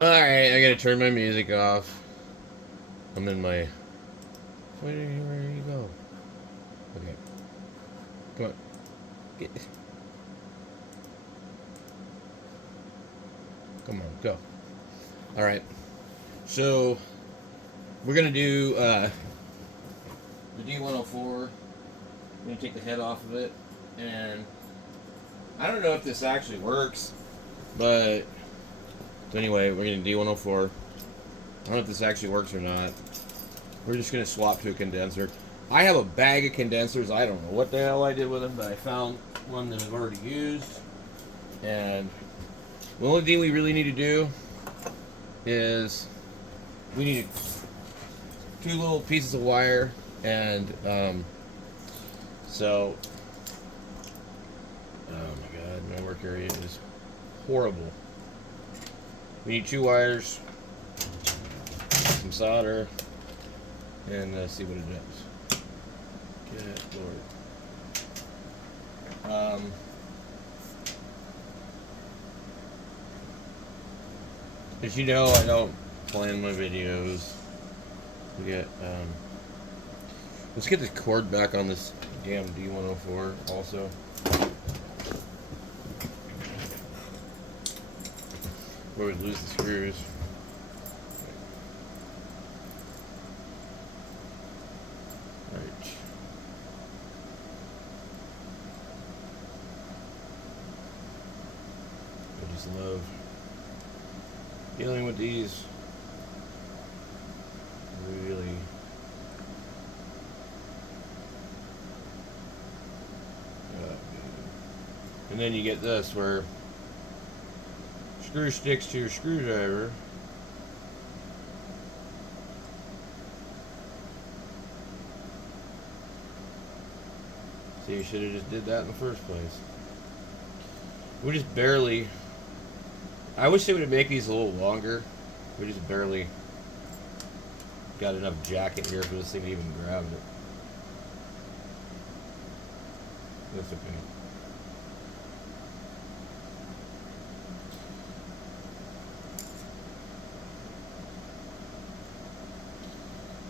Alright, I gotta turn my music off. I'm in my. Where you go? Okay. Come on. Get. Come on, go. Alright. So, we're gonna do the D104. We're gonna take the head off of it. And I don't know if this actually works, but. So, anyway, we're gonna D104. I don't know if this actually works or not. We're just gonna swap to a condenser. I have a bag of condensers. I don't know what the hell I did with them, but I found one that I've already used. And the only thing we really need to do is we need two little pieces of wire, and so oh my god, my work area is horrible. We need two wires, some solder, and see what it does. Good lord. As you know, I don't plan my videos. Let's get this cord back on this damn D104 also. Where we lose the screws. Right. I just love dealing with these. Really. And then you get this where screw sticks to your screwdriver. So you should have just did that in the first place. We just barely. I wish they would make these a little longer. We just barely got enough jacket here for this thing to even grab it. That's okay.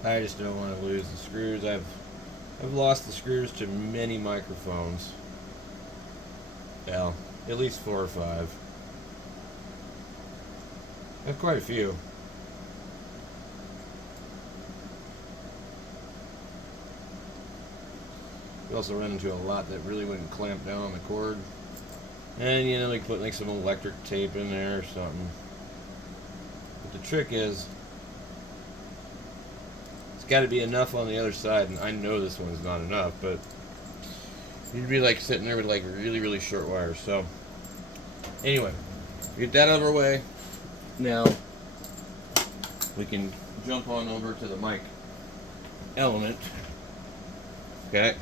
I just don't want to lose the screws. I've lost the screws to many microphones. Well, at least 4 or 5. I have quite a few. We also run into a lot that really wouldn't clamp down on the cord. And you know, like put like some electric tape in there or something. But the trick is, it's got to be enough on the other side, and I know this one's not enough, but you'd be like sitting there with like really, really short wires. So, anyway, get that out of our way. Now, we can jump on over to the mic element. Okay.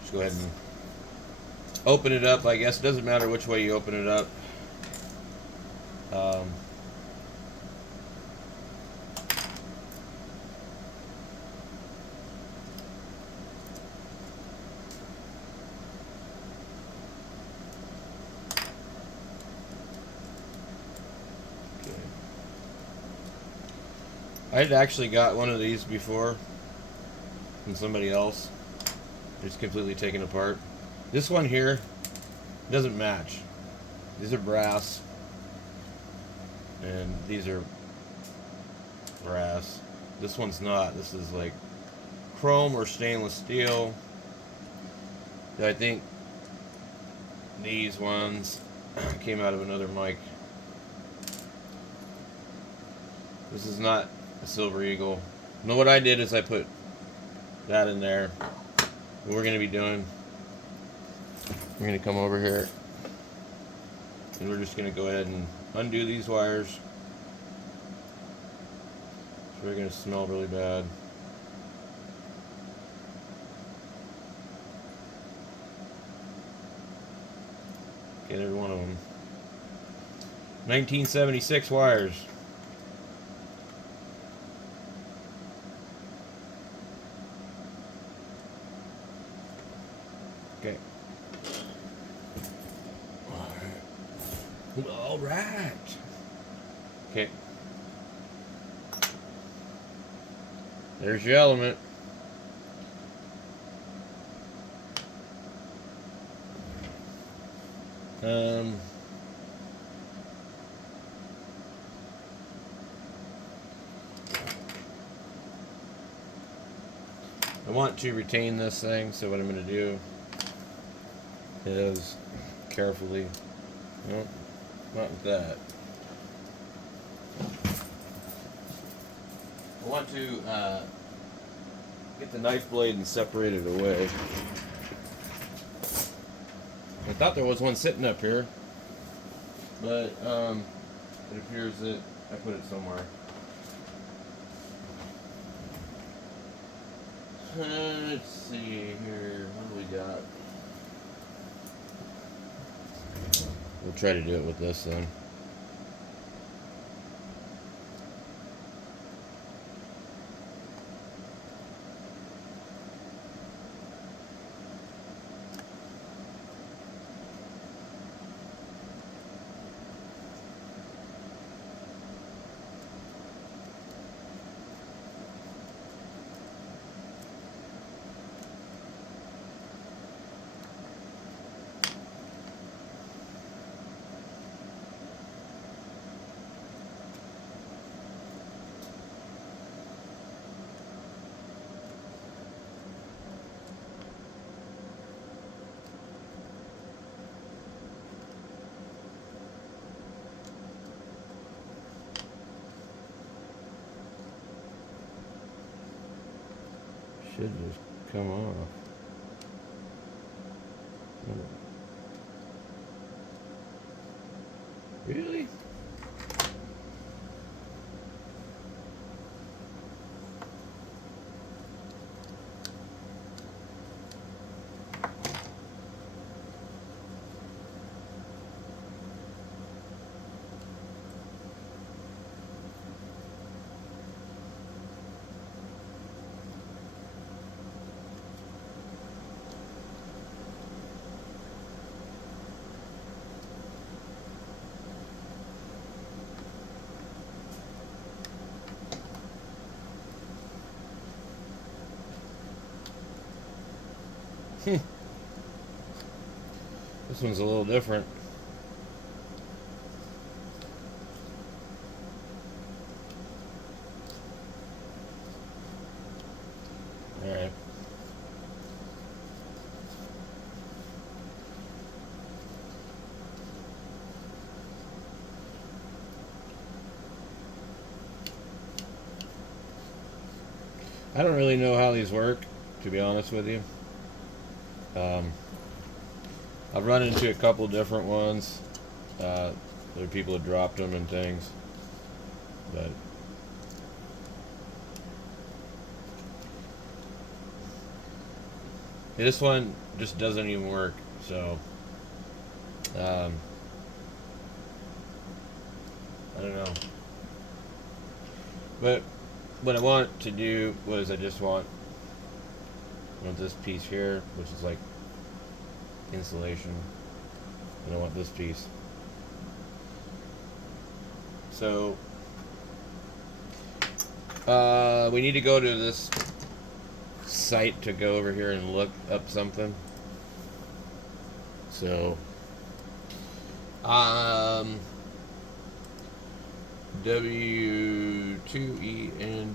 Just go ahead and open it up. I guess it doesn't matter which way you open it up. I'd actually got one of these before from somebody else. It's completely taken apart. This one here doesn't match. These are brass, and these are brass. This one's not. This is like chrome or stainless steel. I think these ones came out of another mic. This is not a Silver Eagle. No, what I did is I put that in there. What we're going to be doing, we're going to come over here and we're just going to go ahead and undo these wires. So they're going to smell really bad. Get every one of them. 1976 wires. Okay. All right. Okay. There's your element. I want to retain this thing, so what I'm going to do is carefully, no, not with that. I want to get the knife blade and separate it away. I thought there was one sitting up here, but it appears that I put it somewhere. Let's see here. What do we got? We'll try to do it with this then. Should just come off. Really? This one's a little different. Alright. I don't really know how these work, to be honest with you. I've run into a couple different ones. There are people who dropped them and things, but this one just doesn't even work. So I don't know. But what I want to do was I want this piece here, which is like insulation, and I want this piece. So we need to go to this site to go over here and look up something. So W2ENY.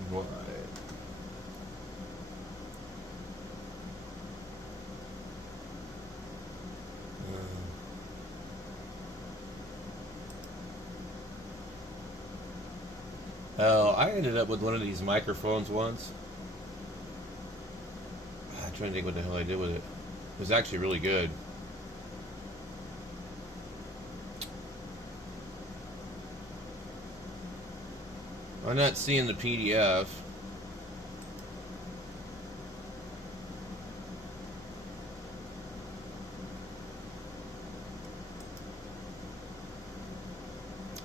Oh, I ended up with one of these microphones once. I'm trying to think what the hell I did with it. It was actually really good. I'm not seeing the PDF.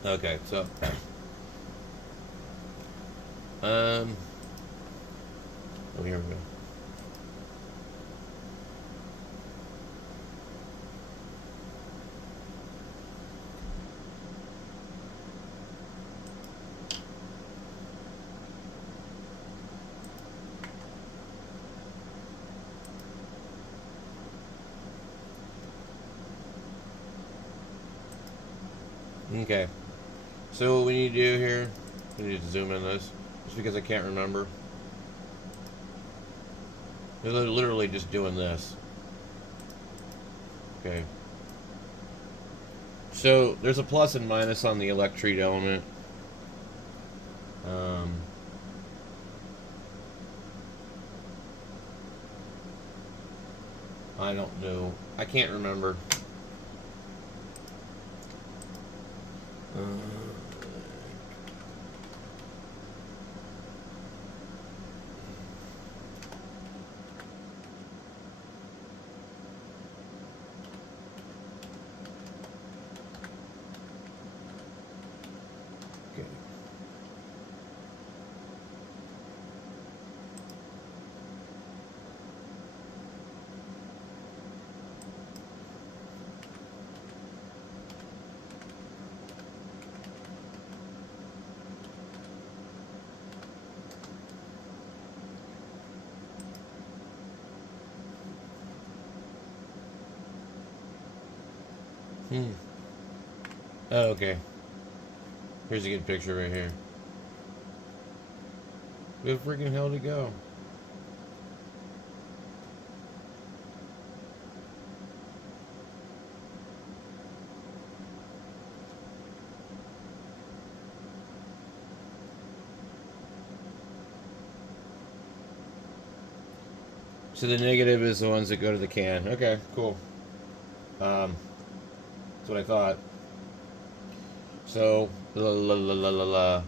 Okay, so oh, here we go. Okay. So what we need to do here, we need to zoom in this, just because I can't remember. They're literally just doing this. Okay. So there's a plus and minus on the electrete element. I don't know. I can't remember. Okay. Oh, okay. Here's a good picture right here. Where the freaking hell did it go? So the negative is the ones that go to the can. Okay, cool. That's what I thought. So, la la la la la la.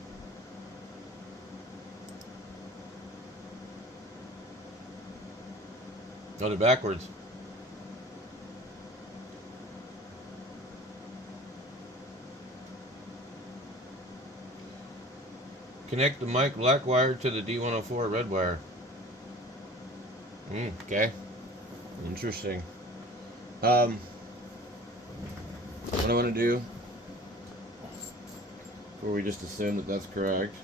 No, they're backwards. Connect the mic black wire to the D104 red wire. Okay. Interesting. What I want to do, before we just assume that that's correct,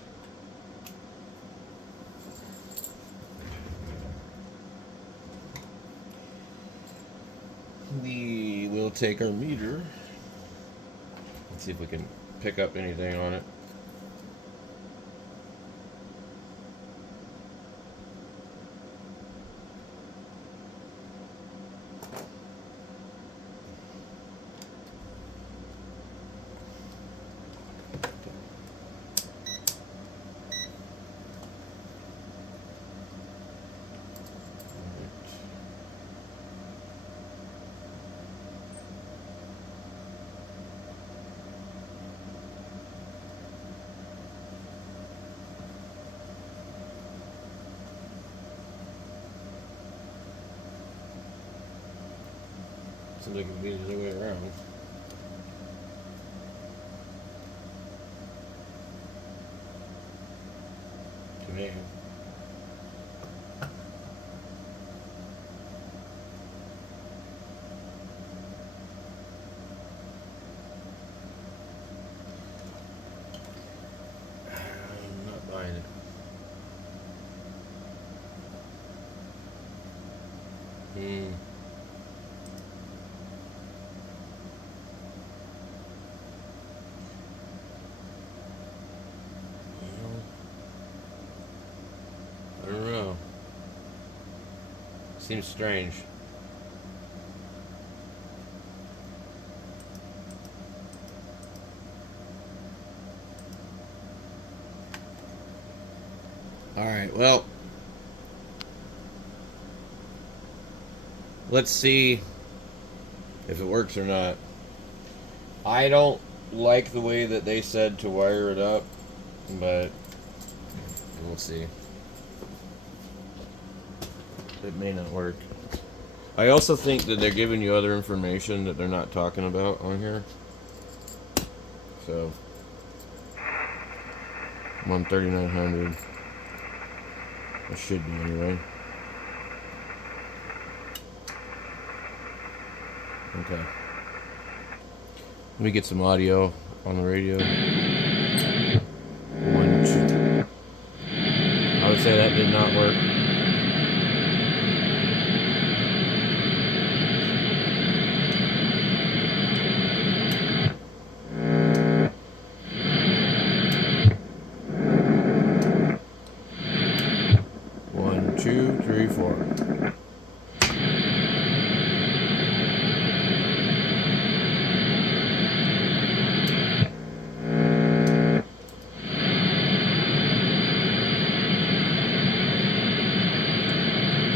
we'll take our meter. Let's see if we can pick up anything on it. Seems like it would be the other way around. To me. I'm not buying it. I don't know. Seems strange. Alright, well, let's see if it works or not. I don't like the way that they said to wire it up, but we'll see. It may not work. I also think that they're giving you other information that they're not talking about on here. So, I'm on 3900. I should be anyway. Okay. Let me get some audio on the radio. 1, 2. I would say that did not work.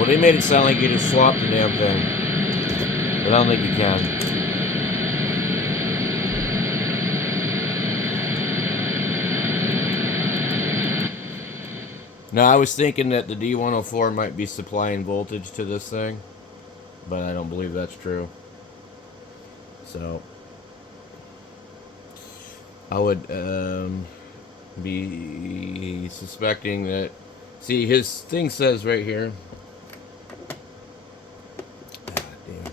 Well, they made it sound like you just swapped the damn thing. But I don't think you can. No, I was thinking that the D104 might be supplying voltage to this thing, but I don't believe that's true. So, I would be suspecting that. See, his thing says right here. Ah, damn.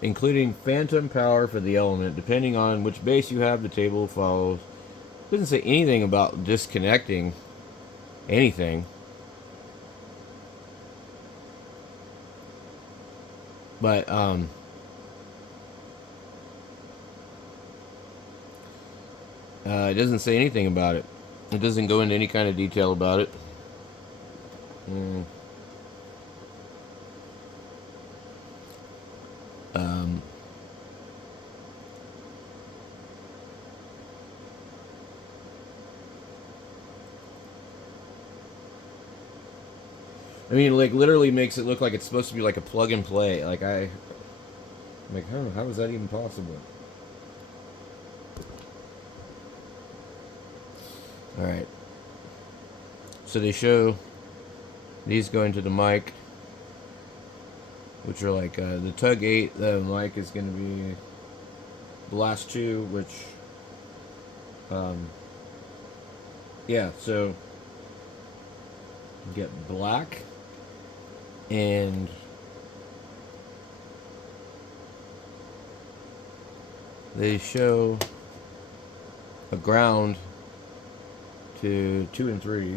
Including phantom power for the element. Depending on which base you have, the table follows. It doesn't say anything about disconnecting anything. But, it doesn't say anything about it. It doesn't go into any kind of detail about it. I mean, like, literally makes it look like it's supposed to be like a plug and play. Like, I'm like, how is that even possible? Alright. So they show these going to the mic, which are like, the Tug 8, the mic is going to be Blast 2, which, yeah, so get black, and they show a ground to 2 and 3. I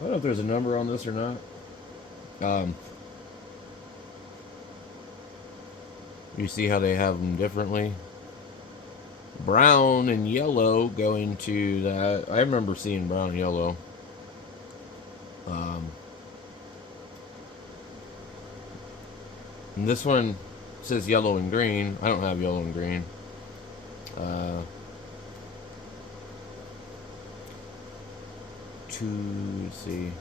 don't know if there's a number on this or not. You see how they have them differently. Brown and yellow going to that. I remember seeing brown and yellow. And this one says yellow and green. I don't have yellow and green. Let's see.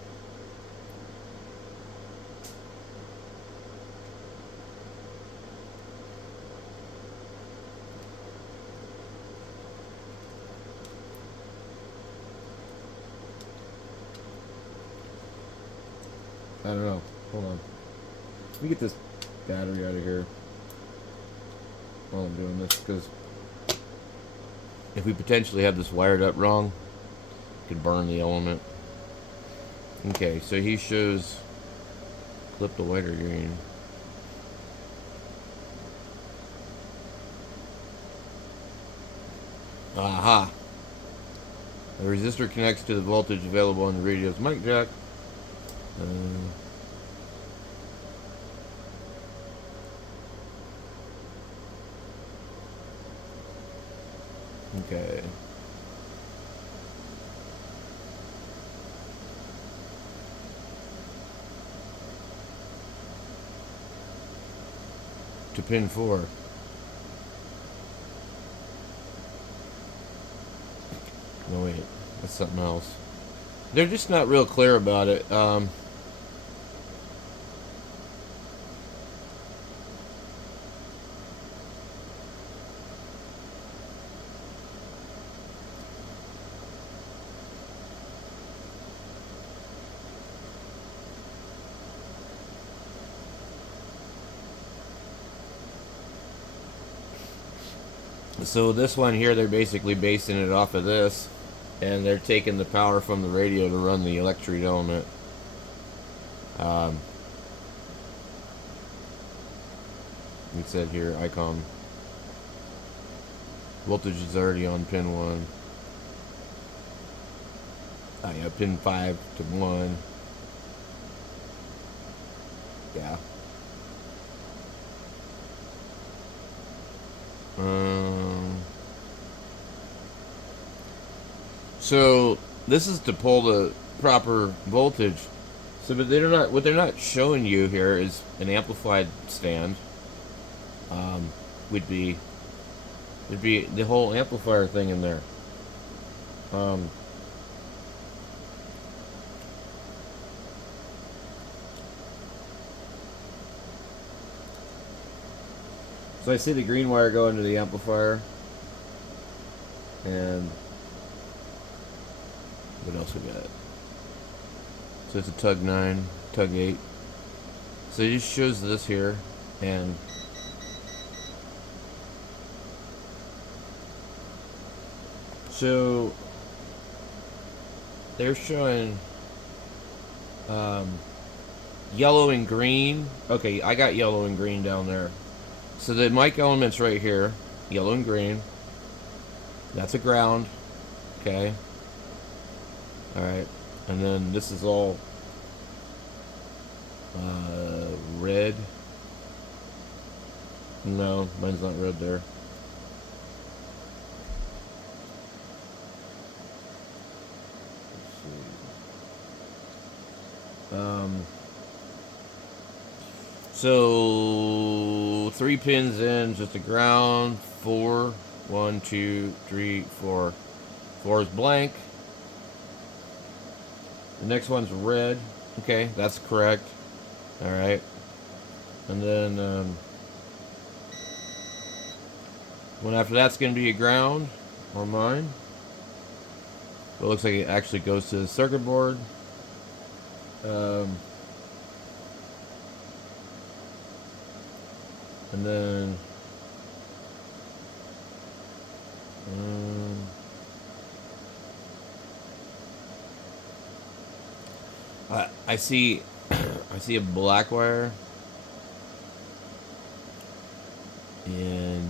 I don't know. Hold on. Let me get this battery out of here while I'm doing this, because if we potentially have this wired up wrong, it could burn the element. Okay, so he shows clip the white or green. Aha! The resistor connects to the voltage available on the radio's mic jack. Okay. To pin 4. No, wait. That's something else. They're just not real clear about it. So this one here, they're basically basing it off of this, and they're taking the power from the radio to run the electrode element. It said here, icon. Voltage is already on pin 1. Oh yeah, pin 5 to 1. Yeah. So this is to pull the proper voltage. So, but they're not. What they're not showing you here is an amplified stand. would be there'd be the whole amplifier thing in there. Um, so I see the green wire go into the amplifier, and what else we got? So it's a tug 9, tug 8. So it just shows this here, and so they're showing yellow and green. Okay, I got yellow and green down there. So the mic element's right here, yellow and green. That's a ground. Okay. Alright. And then this is all red. No, mine's not red there. So 3 pins in, just a ground. 4, 1, 2, 3, 4. 4 is blank. The next one's red. Okay, that's correct. All right, and then one after that's going to be a ground on mine. But it looks like it actually goes to the circuit board. And then I see I see a black wire, and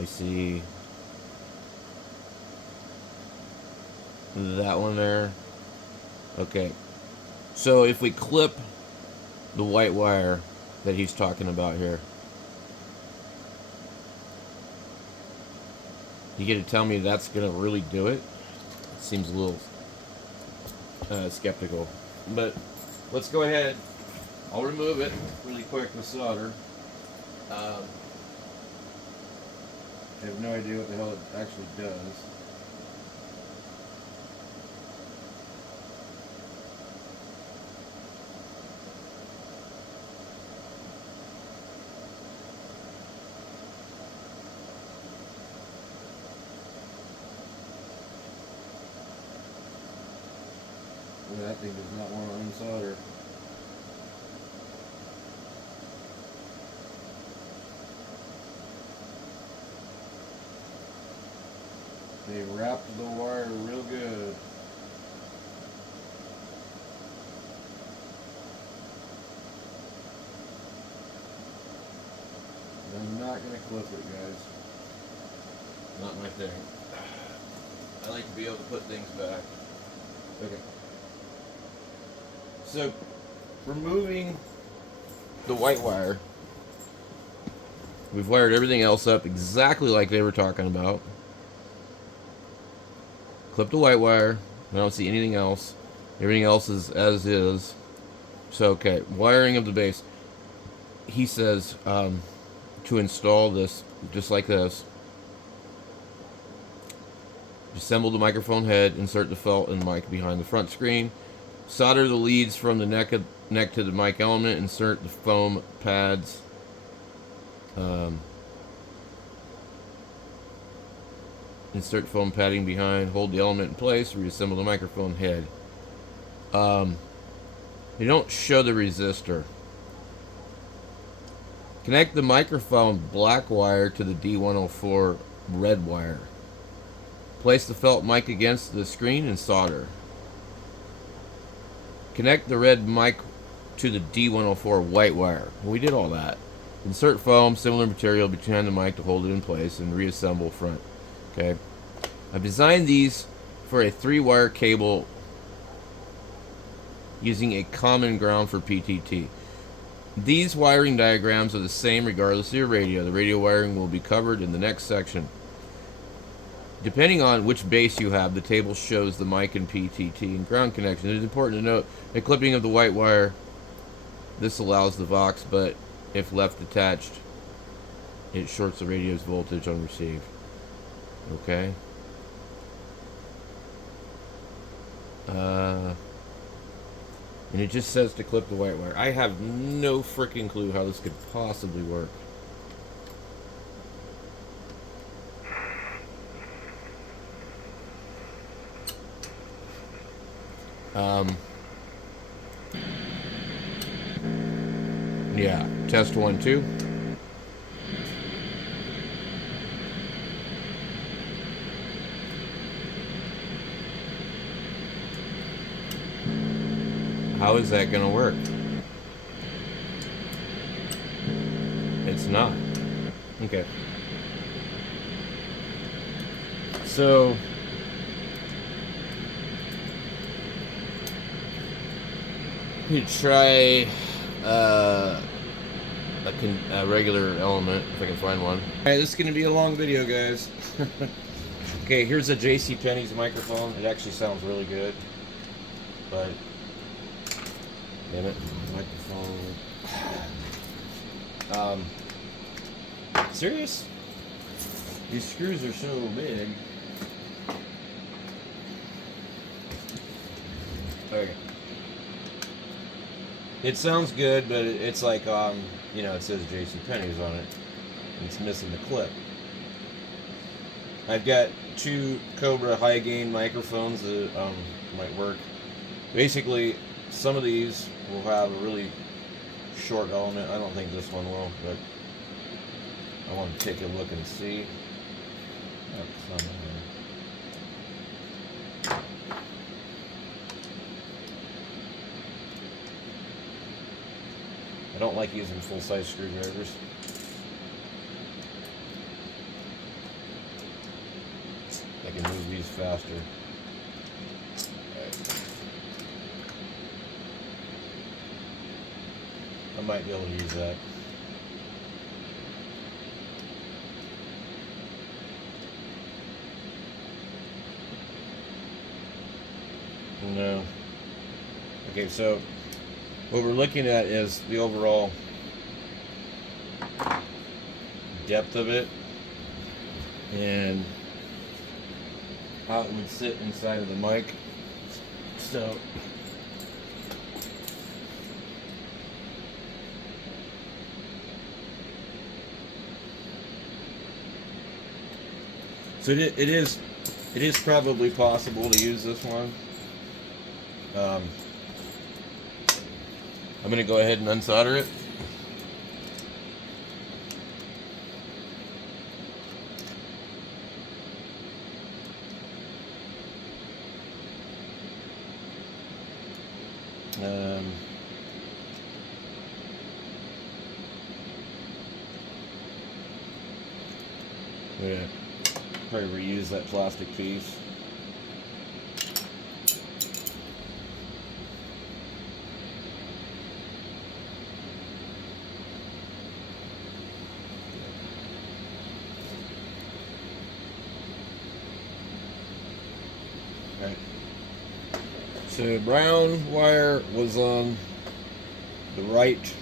I see that one there. Okay, so if we clip the white wire that he's talking about here, you get to tell me that's gonna really do it? It seems a little skeptical, but let's go ahead. I'll remove it really quick with solder. I have no idea what the hell it actually does. That thing does not want to unsolder. They wrapped the wire real good. I'm not going to clip it, guys. Not my thing. I like to be able to put things back. Okay. So, removing the white wire, we've wired everything else up exactly like they were talking about. Clip the white wire. I don't see anything else. Everything else is as is. So, okay, wiring of the base. He says to install this just like this. Assemble the microphone head, insert the felt and mic behind the front screen. Solder the leads from the neck to the mic element. Insert the foam pads. Insert foam padding behind. Hold the element in place. Reassemble the microphone head. They don't show the resistor. Connect the microphone black wire to the D104 red wire. Place the felt mic against the screen and solder. Connect the red mic to the D104 white wire. We did all that. Insert foam, similar material behind the mic to hold it in place and reassemble front. Okay. I've designed these for a 3-wire cable using a common ground for PTT. These wiring diagrams are the same regardless of your radio. The radio wiring will be covered in the next section. Depending on which base you have, the table shows the mic and PTT and ground connection. It is important to note the clipping of the white wire This allows the Vox, but if left attached, it shorts the radio's voltage on receive. Okay. And it just says to clip the white wire. I have no freaking clue how this could possibly work. Yeah, test 1, 2. How is that gonna work? It's not. Okay. So you try a regular element if I can find one. Alright, this is gonna be a long video, guys. Okay, here's a JCPenney's microphone. It actually sounds really good, but damn it, microphone. Serious? These screws are so big. Okay. It sounds good, but it's like, you know, it says JCPenney's on it. It's missing the clip. I've got 2 Cobra high gain microphones that might work. Basically, some of these will have a really short element. I don't think this one will, but I want to take a look and see. I don't like using full-size screwdrivers. I can move these faster. I might be able to use that. No. Okay, so what we're looking at is the overall depth of it and how it would sit inside of the mic. So it is probably possible to use this one. I'm going to go ahead and unsolder it. Yeah, probably reuse that plastic piece. Okay. So brown wire was on the right,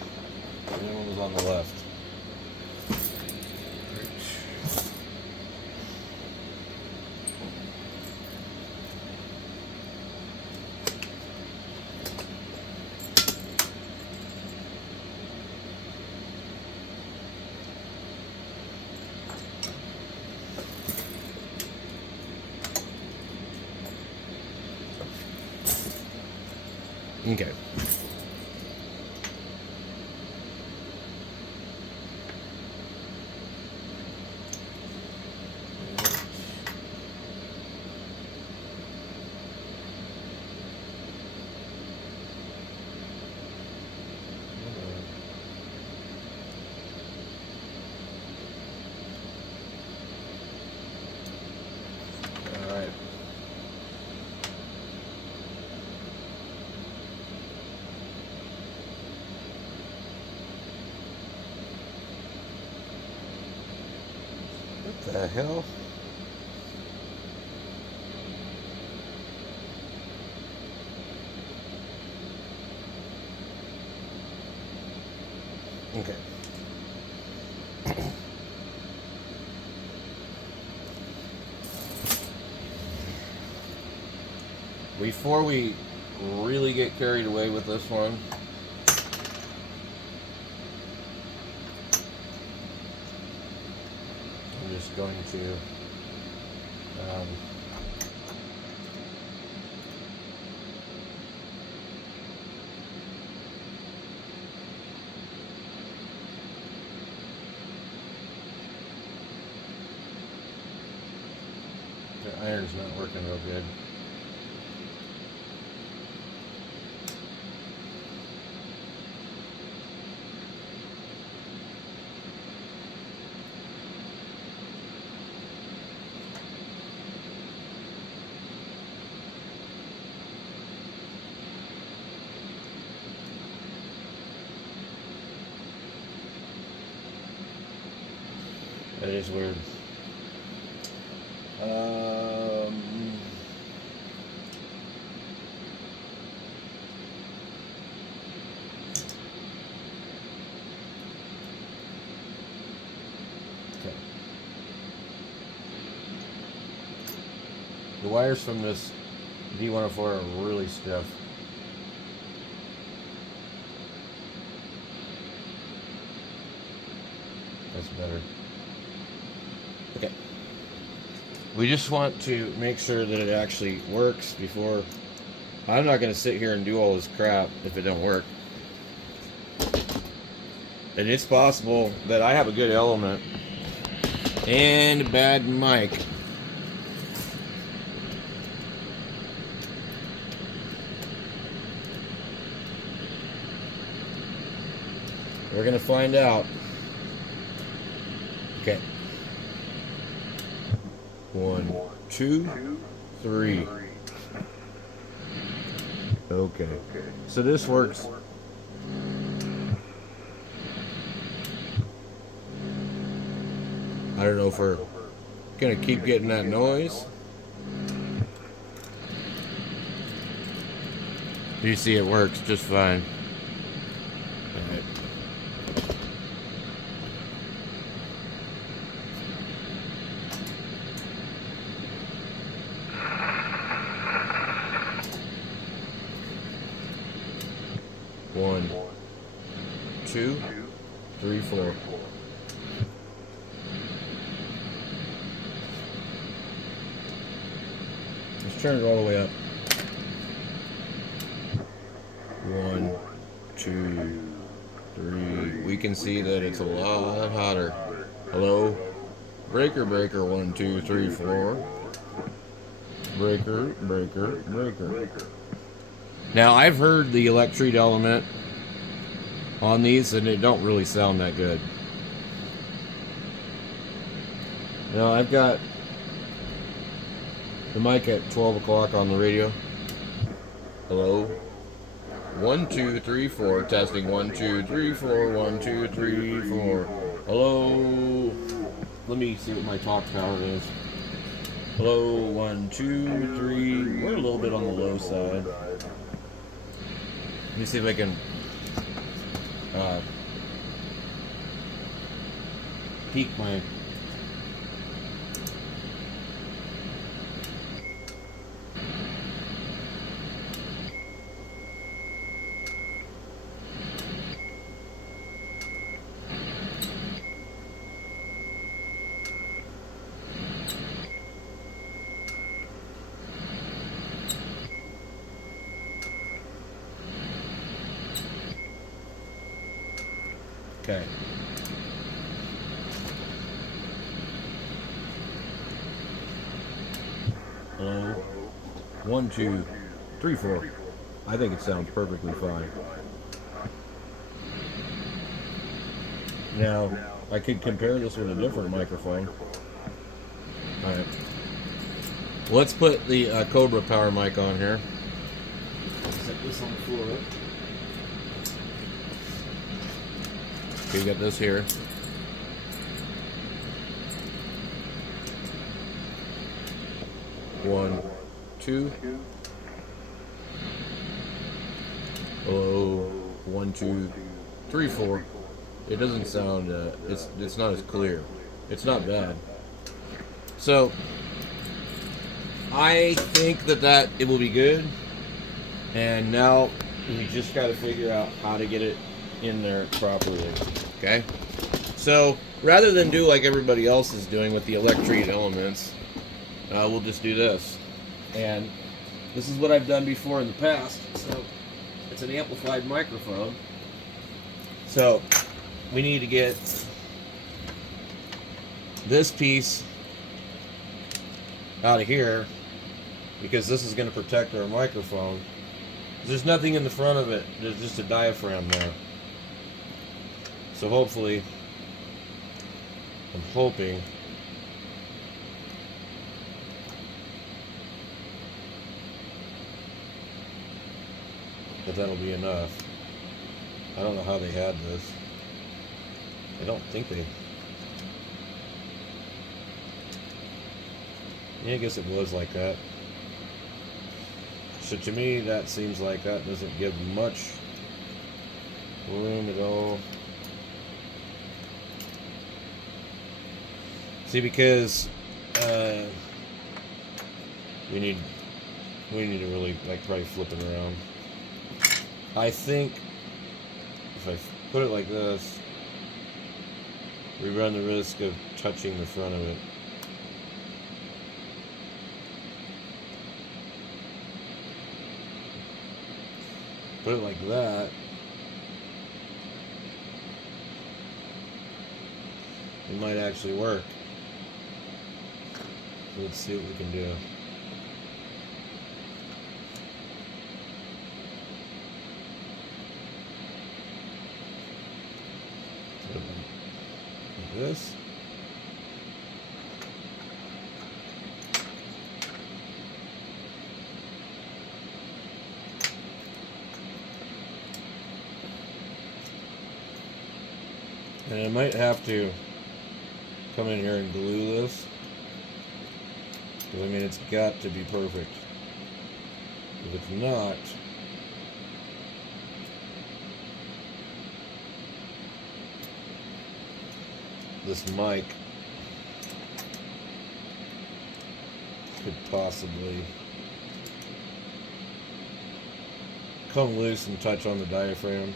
and the one was on the left. Okay. All right. What the hell? Okay. Before we really get carried away with this one, I'm just going to the iron's not working real good. That is weird. Okay. The wires from this D104 are really stiff. That's better. Okay. We just want to make sure that it actually works before. I'm not going to sit here and do all this crap if it don't work. And it's possible that I have a good element and a bad mic. We're going to find out. Okay. 1, 2, 3. Okay. So this works. I don't know if we're gonna keep getting that noise. You see it works just fine. All right. One, 2, 3, 4. Let's turn it all the way up. 1, 2, 3. We can see that it's a lot hotter. Hello? Breaker, breaker, 1, 2, 3, 4. Breaker, breaker, breaker. Now, I've heard the electrode element on these, and it don't really sound that good. Now, I've got the mic at 12 o'clock on the radio. Hello? 1, 2, 3, 4. Testing 1, 2, 3, 4. 1, 2, 3, 4. Hello? Let me see what my talk power is. Hello? 1, 2, 3. We're a little bit on the low side. Let me see if I can peak my. Okay. Hello. 1, 2, 3, 4. I think it sounds perfectly fine. Now, I could compare this with a different microphone. Alright. Let's put the Cobra power mic on here. Set this on the floor. Okay, you got this here. One, 2. Hello. 1, 2, 3, 4. it doesn't sound. It's not as clear. It's not bad. So I think that it will be good. And now we just got to figure out how to get it in there properly. Okay. So rather than do like everybody else is doing with the electrete elements, we'll just do this. And this is what I've done before in the past. So it's an amplified microphone. So we need to get this piece out of here because this is going to protect our microphone. There's nothing in the front of it. There's just a diaphragm there. So hopefully, I'm hoping that that'll be enough. I don't know how they had this. I don't think they... Yeah, I guess it was like that. So to me, that seems like that doesn't give much room at all. See, because we need to really like probably flip it around. I think if I put it like this, we run the risk of touching the front of it. Put it like that. It might actually work. So let's see what we can do. Like this. And I might have to come in here and glue this. Because I mean, it's got to be perfect. If it's not, this mic could possibly come loose and touch on the diaphragm.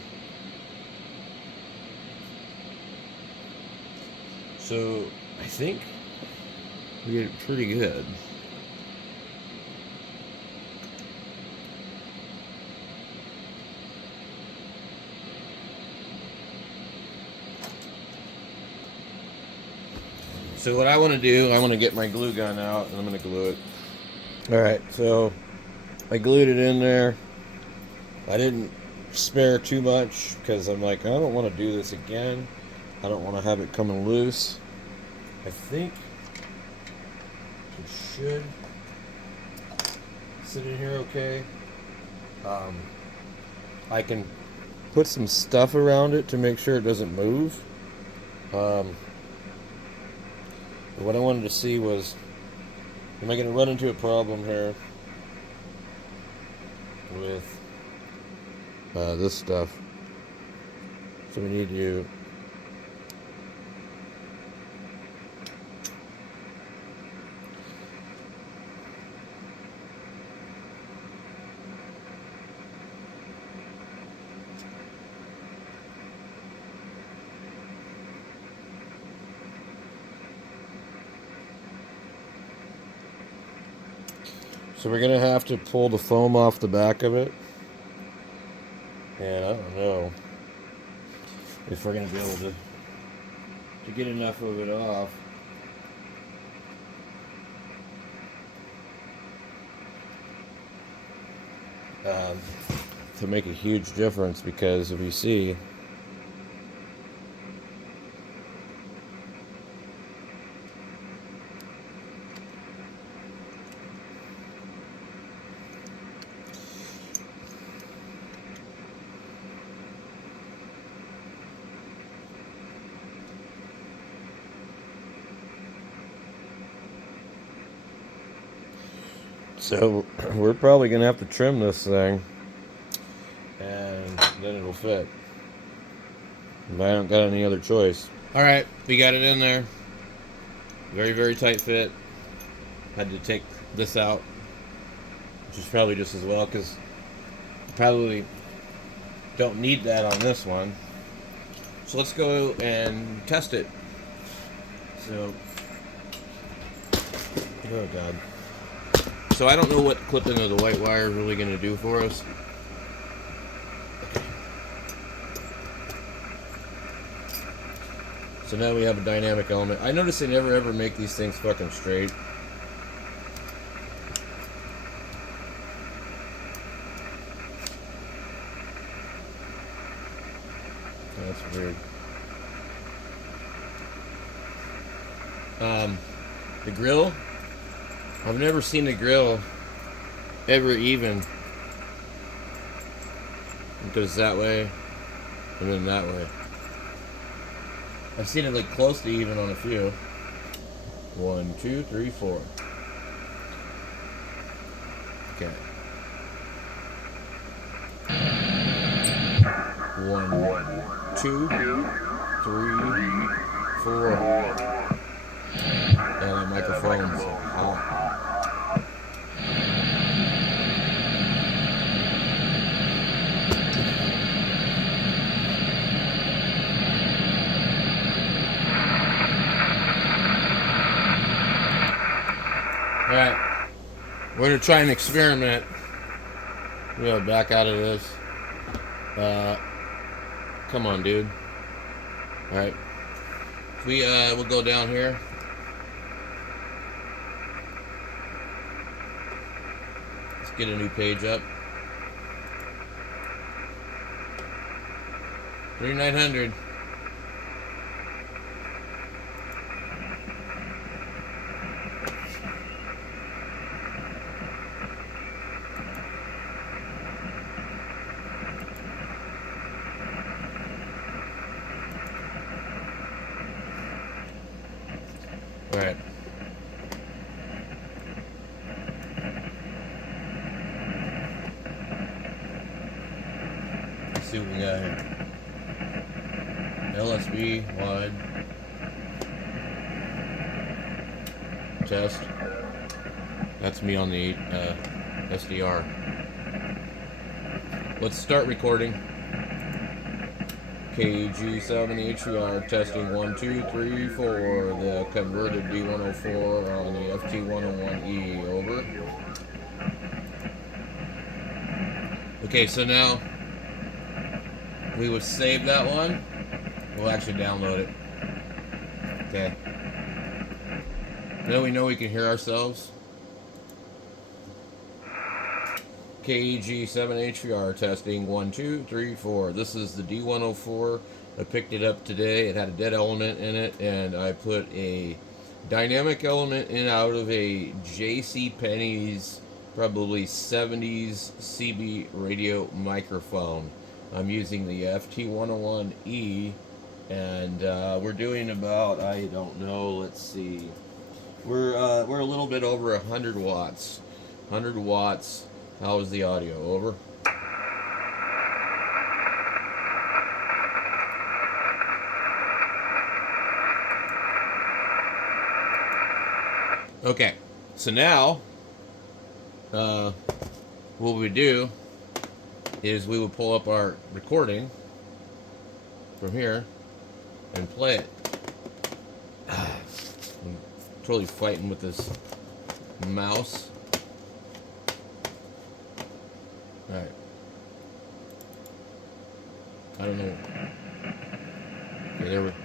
So I think we get it pretty good. So what I want to do, I want to get my glue gun out and I'm going to glue it. Alright, so I glued it in there. I didn't spare too much because I'm like, I don't want to do this again. I don't want to have it coming loose. I think it should sit in here okay. I can put some stuff around it to make sure it doesn't move. What I wanted to see was, am I going to run into a problem here with this stuff? So we need to So we're going to have to pull the foam off the back of it. And I don't know if we're going to be able to get enough of it off. To make a huge difference, because if you see, so we're probably going to have to trim this thing, and then it'll fit. But I don't got any other choice. Alright, we got it in there. Very, very tight fit. Had to take this out, which is probably just as well, because probably don't need that on this one. So let's go and test it. So, oh god. So I don't know what clipping of the white wire is really going to do for us. So now we have a dynamic element. I notice they never ever make these things fucking straight. That's weird. The grill, I've never seen the grill ever even. It goes that way and then that way. I've seen it like close to even on a few. 1, 2, 3, 4. Okay. 1, 2, 3, 4. Yeah, that microphone's hot. Alright. We're going to try an experiment. We're going to back out of this. Come on, dude. Alright. We'll go down here. Let's get a new page up. 3900. All right. Let's see what we got here. LSB wide. Test. That's me on the SDR. Let's start recording. KG7HVR testing 1, 2, 3, 4. The converted D104 on the FT101E. Over. Okay, so now we would save that one. We'll actually download it. Okay. Now we know we can hear ourselves. KG7HVR testing 1, 2, 3, 4. This is the D104. I picked it up today. It had a dead element in it, and I put a dynamic element in out of a JC Penney's probably 70s CB radio microphone. I'm using the FT101E, and we're doing about, I don't know, let's see. We're a little bit over 100 watts. 100 watts. How is the audio? Over. Okay, so now what we do is we would pull up our recording from here and play it. I'm totally fighting with this mouse. Alright. I don't know. Okay, there we go.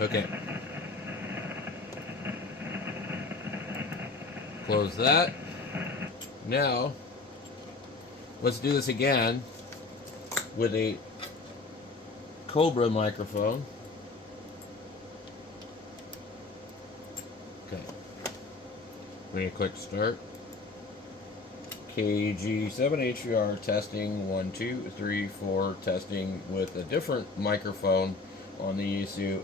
Okay. Close that. Now, let's do this again with a Cobra microphone. Okay. We're going to click start. KG7HVR testing 1, 2, 3, 4 testing with a different microphone on the Yaesu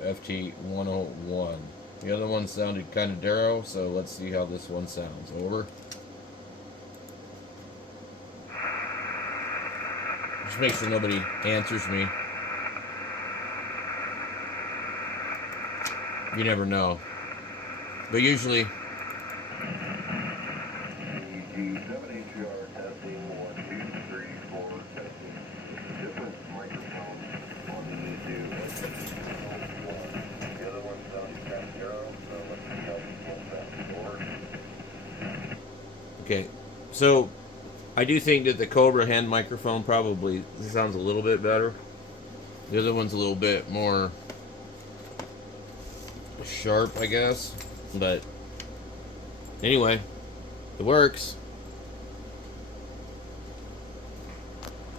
FT101. The other one sounded kind of narrow, so let's see how this one sounds. Over. Just make sure nobody answers me. You never know. But usually... Okay, so I do think that the Cobra hand microphone probably sounds a little bit better. The other one's a little bit more sharp, I guess. But anyway, it works.